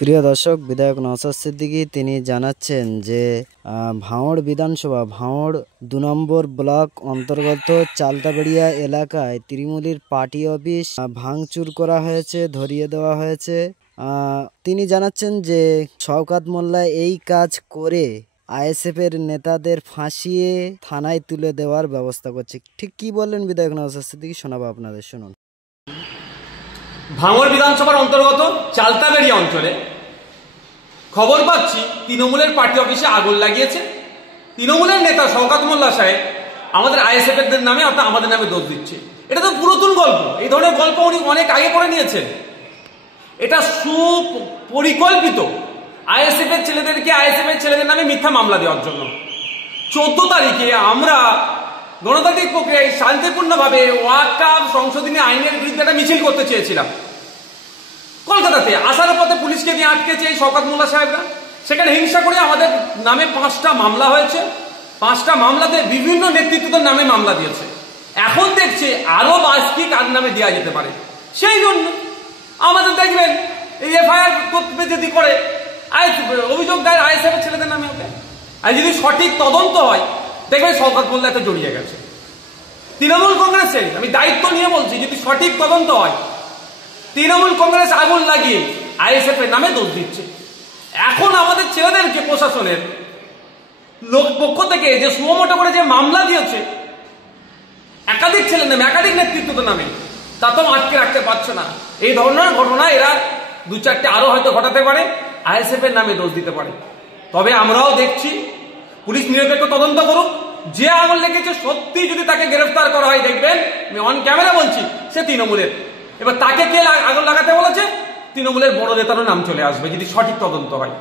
প্রিয় দর্শক, বিধায়ক নওশাদ সিদ্দিকী তিনি জানাচ্ছেন যে ভাঙড় বিধানসভা ভাঙড় ২ নম্বর ব্লক অন্তর্গত চালতাবেড়িয়া এলাকায় তৃণমূলের পার্টি অফিস ভাঙচুর করা হয়েছে, ধরিয়ে দেওয়া হয়েছে। তিনি জানাচ্ছেন যে শওকত মোল্লা এই কাজ করে আইএসএফ এর নেতাদের ফাঁসিয়ে থানায় তুলে দেওয়ার ব্যবস্থা করছে। ঠিক কি বললেন বিধায়ক নওশাদ সিদ্দিকী, শোনাবো আপনাদের, শুনুন। ভাঙড় বিধানসভার অন্তর্গত চালতাবেড়িয়া অঞ্চলে খবর পাচ্ছি তৃণমূলের পার্টি অফিসে আগুন লাগিয়েছে। তৃণমূলের নেতা শওকত মোল্লা সাহেব আমাদের আইএসএফ এর নামে অর্থাৎ আমাদের নামে দোষ দিচ্ছে। এটা তো পুরাতন গল্প, এই ধরনের গল্প উনি অনেক আগে করে নিয়েছেন। এটা সুপরিকল্পিত আইএসএফ এর ছেলেদের নামে মিথ্যা মামলা দেওয়ার জন্য। 14 তারিখে আমরা গণতান্ত্রিক প্রক্রিয়ায় শান্তিপূর্ণভাবে ওয়াকফ সংশোধনী আইনের বিরুদ্ধে একটা মিছিল করতে চেয়েছিলাম কলকাতাতে। আসার পথে পুলিশকে দিয়ে আটকেছে এই শওকত মোল্লা সাহেবরা। সেখানে হিংসা করে আমাদের নামে 5টা মামলা হয়েছে। 5টা মামলাতে বিভিন্ন নেতৃত্বদের নামে মামলা দিয়েছে। এখন দেখছে আরো 22টি কার নামে দেওয়া যেতে পারে। সেই জন্য আমাদের দেখবেন এই এফআইআর করতে যদি করে অভিযোগ দায়ের আইএসএফ এর ছেলেদের নামে হবে। আর যদি সঠিক তদন্ত হয় দেখবেন শওকত মোল্লা এতে জড়িয়ে গেছে। তৃণমূল কংগ্রেসের, আমি দায়িত্ব নিয়ে বলছি, যদি সঠিক তদন্ত হয় তৃণমূল কংগ্রেস আগুন লাগিয়ে আইএসএফ এর নামে দোষ দিচ্ছে। এখন আমাদের ছেলেদেরকে প্রশাসনের পক্ষ থেকে যে সুমোটো করে যে মামলা দিয়েছে একাধিক ছেলের নামে, একাধিক নেতৃত্বদের নামে, তা তো আটকে রাখতে পারছে না। এই ধরনের ঘটনা এরা 2-4টে আরো হয়তো ঘটাতে পারে, আইএসএফ এর নামে দোষ দিতে পারে। তবে আমরাও দেখছি পুলিশ নিরপেক্ষ তদন্ত করুক। যে আগুন লেগেছে সত্যি যদি তাকে গ্রেফতার করা হয়, দেখবেন আমি অন ক্যামেরা বলছি সে তৃণমূলের। এবার তাকে কে আগুন লাগাতে বলেছে, তৃণমূলের বড় নেতারও নাম চলে আসবে যদি সঠিক তদন্ত হয়।